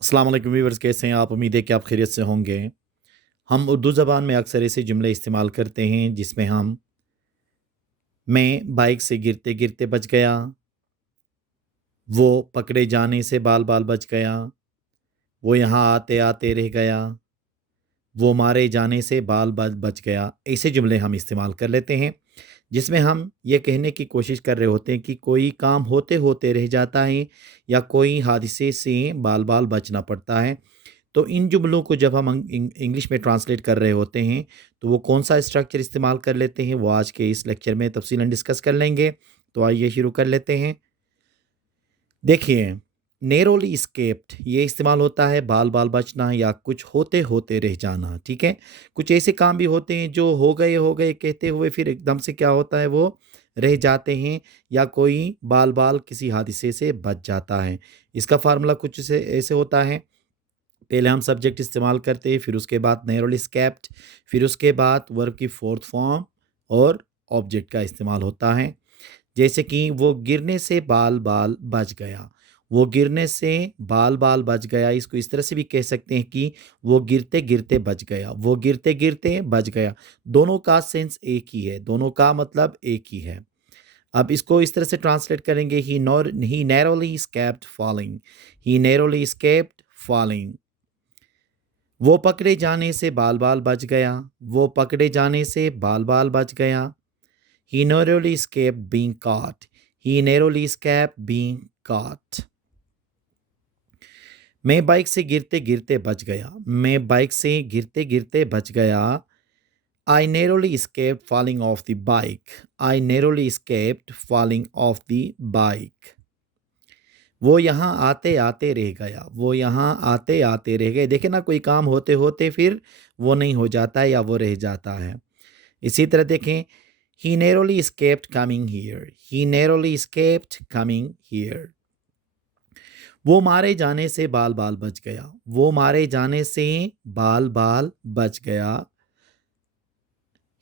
अस्सलाम वालेकुम व्यूअर्स, कैसे हैं आप? उम्मीद है कि आप खैरियत से होंगे। हम उर्दू ज़बान में अक्सर ऐसे जुमले इस्तेमाल करते हैं जिसमें मैं बाइक से गिरते गिरते बच गया, वो पकड़े जाने से बाल बाल बच गया, वो यहाँ आते आते रह गया, वो मारे जाने से बाल बाल बच गया। ऐसे जुमले हम इस्तेमाल कर लेते हैं जिसमें हम ये कहने की कोशिश कर रहे होते हैं कि कोई काम होते होते रह जाता है या कोई हादसे से बाल बाल बचना पड़ता है। तो इन जुमलों को जब हम इंग्लिश में ट्रांसलेट कर रहे होते हैं, तो वो कौन-सा स्ट्रक्चर इस्तेमाल कर लेते हैं, वो आज के इस लेक्चर में तफ़सीलन डिस्कस कर लेंगे। तो आइए शुरू कर लेते हैं। देखिए, नैरोली एस्केप्ड ये इस्तेमाल होता है बाल-बाल बचना या कुछ होते-होते रह जाना, ठीक है? कुछ ऐसे काम भी होते हैं जो हो गए कहते हुए फिर एकदम से क्या होता है वो रह जाते हैं या कोई बाल-बाल किसी हादसे से बच जाता है। इसका फ़ॉर्मूला कुछ ऐसे ऐसे होता है। पहले हम सब्जेक्ट इस्तेमाल करते हैं, फिर उसके बाद नैरोली स्कैप्ड, फिर उसके बाद वर्ब की फोर्थ फॉर्म और ऑब्जेक्ट का इस्तेमाल होता है। जैसे कि वो गिरने से बाल-बाल बच गया। वो गिरने से बाल-बाल बच गया, इसको इस तरह से भी कह सकते हैं कि वो गिरते-गिरते बच गया। वो गिरते-गिरते बच गया। दोनों का सेंस एक ही है, दोनों का मतलब एक ही है। अब इसको इस तरह से ट्रांसलेट करेंगे ही नैरोली एस्केप्ड फॉलिंग। ही नैरोली एस्केप्ड फॉलिंग। वो पकड़े जाने से बाल-बाल बच गया, वो पकड़े जाने से बाल-बाल बच गया। He narrowly escaped being caught. He narrowly escaped being caught. मैं बाइक से गिरते-गिरते बच गया। मैं बाइक से गिरते-गिरते बच गया। I narrowly escaped falling off the bike. I narrowly escaped falling off the bike. वो यहाँ आते-आते रह गया, वो यहाँ आते-आते रह गए। देखिए ना कोई काम होते-होते फिर वो नहीं हो जाता है या वो रह जाता है। इसी तरह देखें, he narrowly escaped coming here. He narrowly escaped coming here. वो मारे जाने से बाल-बाल बच गया। वो मारे जाने से बाल-बाल बच गया।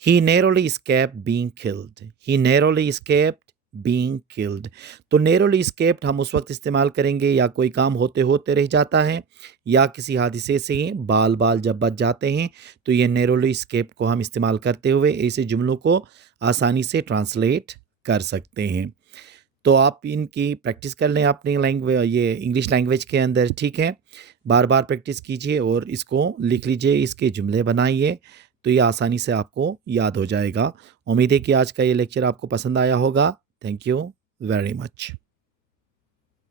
He narrowly escaped being killed. He narrowly escaped being killed. तो narrowly escaped हम उस वक्त इस्तेमाल करेंगे या कोई काम होते-होते रह जाता है या किसी हादसे से बाल-बाल जब बच जाते हैं, तो ये narrowly escaped को हम इस्तेमाल करते हुए ऐसे जुमलों को आसानी से ट्रांसलेट कर सकते हैं। तो आप इनकी प्रैक्टिस कर लें अपनी ये इंग्लिश लैंग्वेज के अंदर, ठीक है? बार-बार प्रैक्टिस कीजिए और इसको लिख लीजिए, इसके जुमले बनाइए, तो ये आसानी से आपको याद हो जाएगा। उम्मीद है कि आज का ये लेक्चर आपको पसंद आया होगा। Thank you very much.